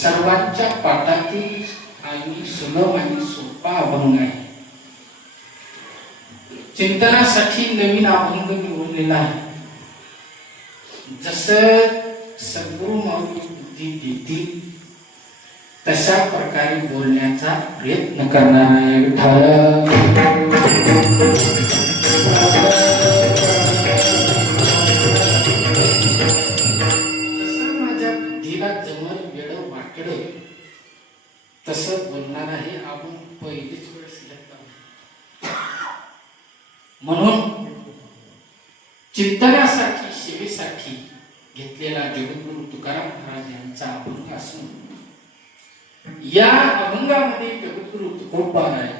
सर्वांच्या पाठातील आणि सुलभ आणि सोपा अभंग आहे. चिंतनासाठी नवीन अभंग निवडलेला आहे. जसं सद्गुरु माऊली बुद्धी देतील तशा प्रकारे बोलण्याचा प्रयत्न करणार आहे. जसं माझ्या बुद्धीला जमल वेळ वाकड तसं बोलणार आहे. आपण पहिलीच वेळ सिलेक्ट करू. म्हणून चिंतनासाठी सेवेसाठी घेतलेला जगद्गुरु तुकाराम महाराज यांचा अभंग असून या अभंगामध्ये जगद्गुरु तुकोबा आहे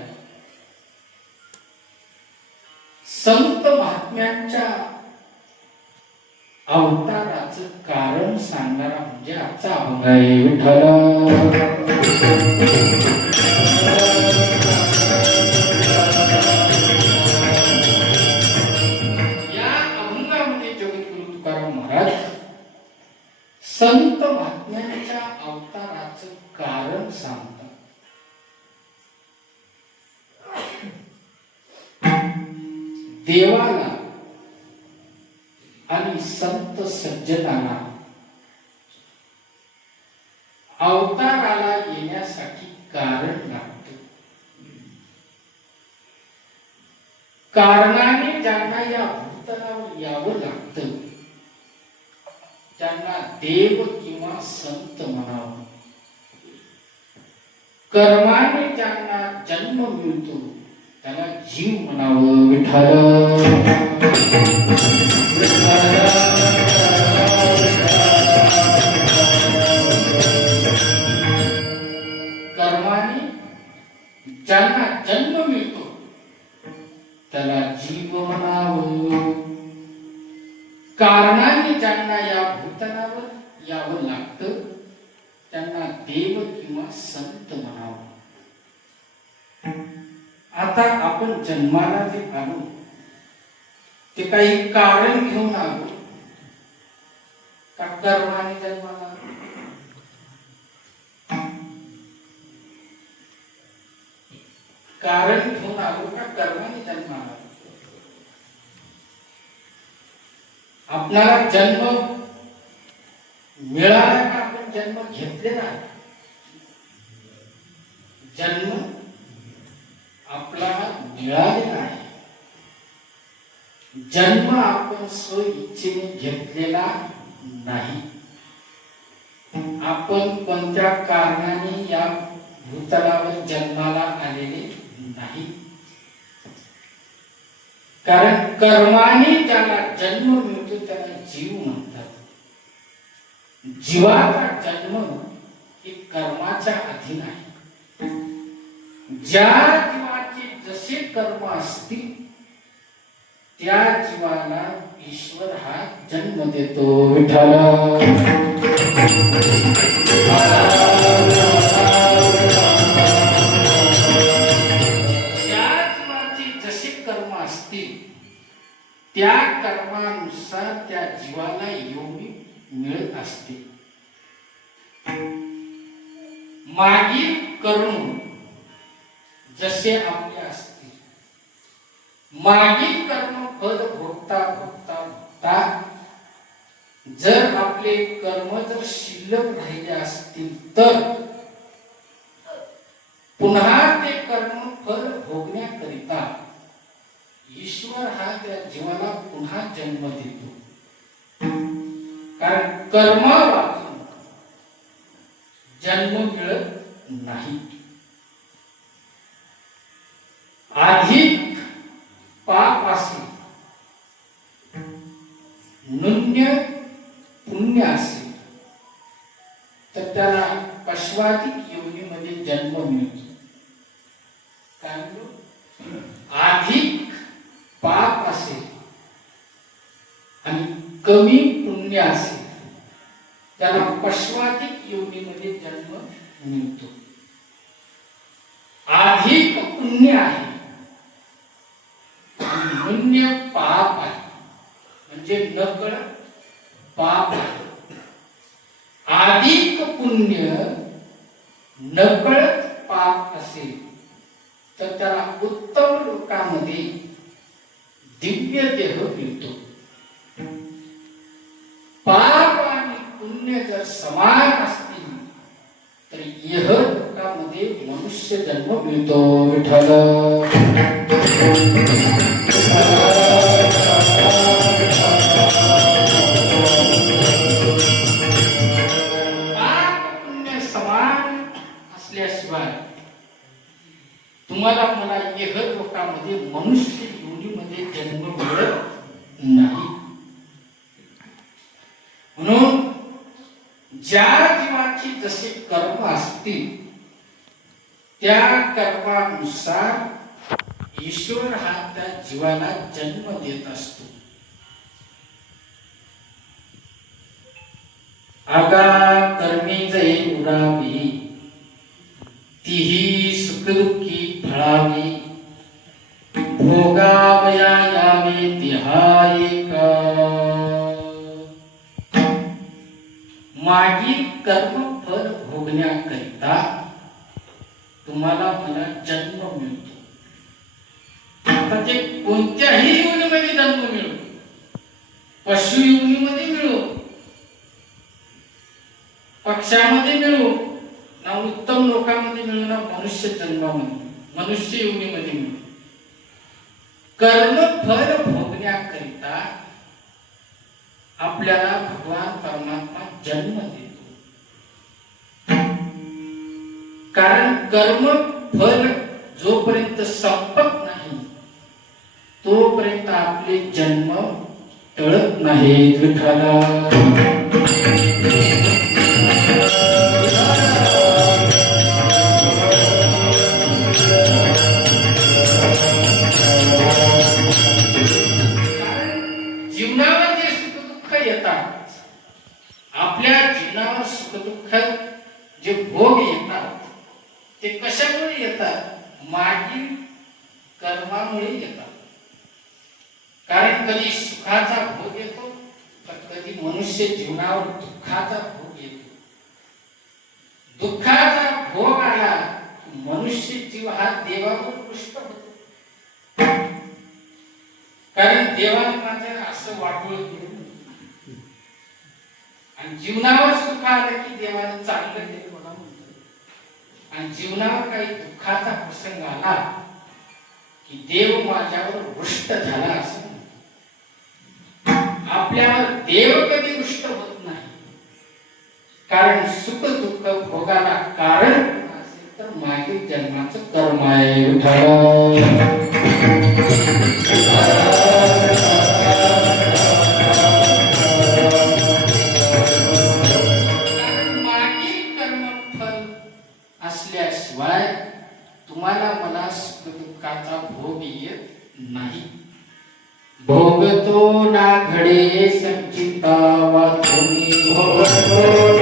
संत महात्म्यांच्या अवताराचं कारण सांगणारा म्हणजे आजचा अभंग आहे. विठ्ठल संत महात्म्यांच्या अवताराचं कारण सांगतात. देवाला आणि संत सज्जनाला अवताराला येण्यासाठी कारण लागतं. कारणाने ज्यांना या भूतलावर यावं लागतं त्यांना देव किंवा संत म्हणावं. कर्माने ज्यांना जन्म मिळतो त्याला जीव म्हणावं. विठ्ठल कर्माने ज्यांना जन्म मिळतो त्याला जीव म्हणावं. कारणाने ज्यांना या भूतलावर यावं लागतं त्यांना देव किंवा संत म्हणावं. आता आपण जन्माला जे आलो ते काही कारण घेऊन आलो का कर्माने जन्माला आलो? कारण घेऊन आलो का कर्माने जन्माला आलो? आपल्याला जन्म मिळाला का आपण जन्म घेतलेला आहे? जन्म आपल्याला मिळालेला आहे. जन्म आपण स्व इच्छेने घेतलेला नाही. आपण कोणत्या कारणाने या भूतलावर जन्माला आलेले नाही. कारण कर्माने ज्याला जन्म मिळतो त्याला जीव म्हणतात. जीवाचा जन्म हे कर्माच्या अधीन आहे. ज्या जीवाचे जसे कर्म असतील त्या जीवाला ईश्वर हा जन्म देतो. विठ्ठल त्या कर्मानुसार त्या जीवाला योनी मिळत असते. मागील कर्म जसे आपले असतील मागील कर्म फल भोगता भोगता भोगता जर आपले कर्म जर शिल्लक राहिले असतील तर पुन्हा ते कर्म फल भोगण्याकरिता ईश्वर हा त्या जीवाला पुन्हा जन्म देतो. कारण कर्म वाचून जन्म मिळत नाही. अधिक पाप असेल न्यून्य पुण्य असेल तर त्याला पश्वादिक योनीमध्ये जन्म मिळतो. कारण अधिक पाप असेल आणि कमी पुण्य असेल त्याला पश्वादिक योनीमध्ये जन्म मिळतो. अधिक पुण्य आहे आणि न्यून्य पाप आहे म्हणजे नकळ पाप आहे. अधिक पुण्य केलेलं नकळत पाप असेल तर त्याला उत्तम लोकांमध्ये दिव्य देह मिळतो. पाप आणि पुण्य जर समान असतील तर इह लोकांमध्ये मनुष्य जन्म मिळतो. विठ्ठल पाप पुण्य समान असल्याशिवाय तुम्हाला मला इह लोकांमध्ये मनुष्य योनीमध्ये जन्म मिळत नाही. म्हणून ज्या जीवाची जसे कर्म असतील त्या कर्मानुसार ईश्वर हा त्या जीवाला जन्म देत असतो. आगा कर्मी जै उरावी तीही सुखदुःखी फळावी भोगावया यावे तिहायका. मागील कर्म फल भोगण्याकरिता तुम्हाला मला जन्म मिळतो. आता ते कोणत्याही योनीमध्ये जन्म मिळो, पशु योनीमध्ये मिळो, पक्षामध्ये मिळो, ना उत्तम लोकांमध्ये मिळो, ना मनुष्य जन्मामध्ये मनुष्य योनीमध्ये मिळो, कर्म फल भोगण्याकरिता आपल्याला भगवान परमात्मा जन्म देतो. कारण कर्म फल जोपर्यंत संपत नाही तोपर्यंत आपले जन्म टळत नाही. विठ्ठला जीवनावर जे सुख दुःख येतात, आपल्या जीवनावर सुख दुःख जे भोग येतात ते कशामुळे येतात? मागील कर्मामुळे येतात. कारण कधी सुखाचा भोग येतो तर कधी मनुष्य जीवनावर दुःखाचा भोग येतो. दुःखाचा भोग आला मनुष्य जीव हा देवावर पुष्ट होतो. कारण देवाने माझं असं वाटोळ केलं आणि जीवनावर सुख आलं की देवाने चांगलं केलं मला म्हणतो. आणि जीवनावर काही दुःखाचा प्रसंग आला की देव माझ्यावर रुष्ट झाला असं म्हणतो. आपल्यावर देव कधी रुष्ट होत नाही. कारण सुख दुःख भोगाला कारण असेल तर मागील जन्माचं कर्म आहे. असल्याशिवाय तुम्हाला मला सुख दुःखाचा भोग येत नाही. भोगतो ना घडे संचिता वाचुनी भोगतो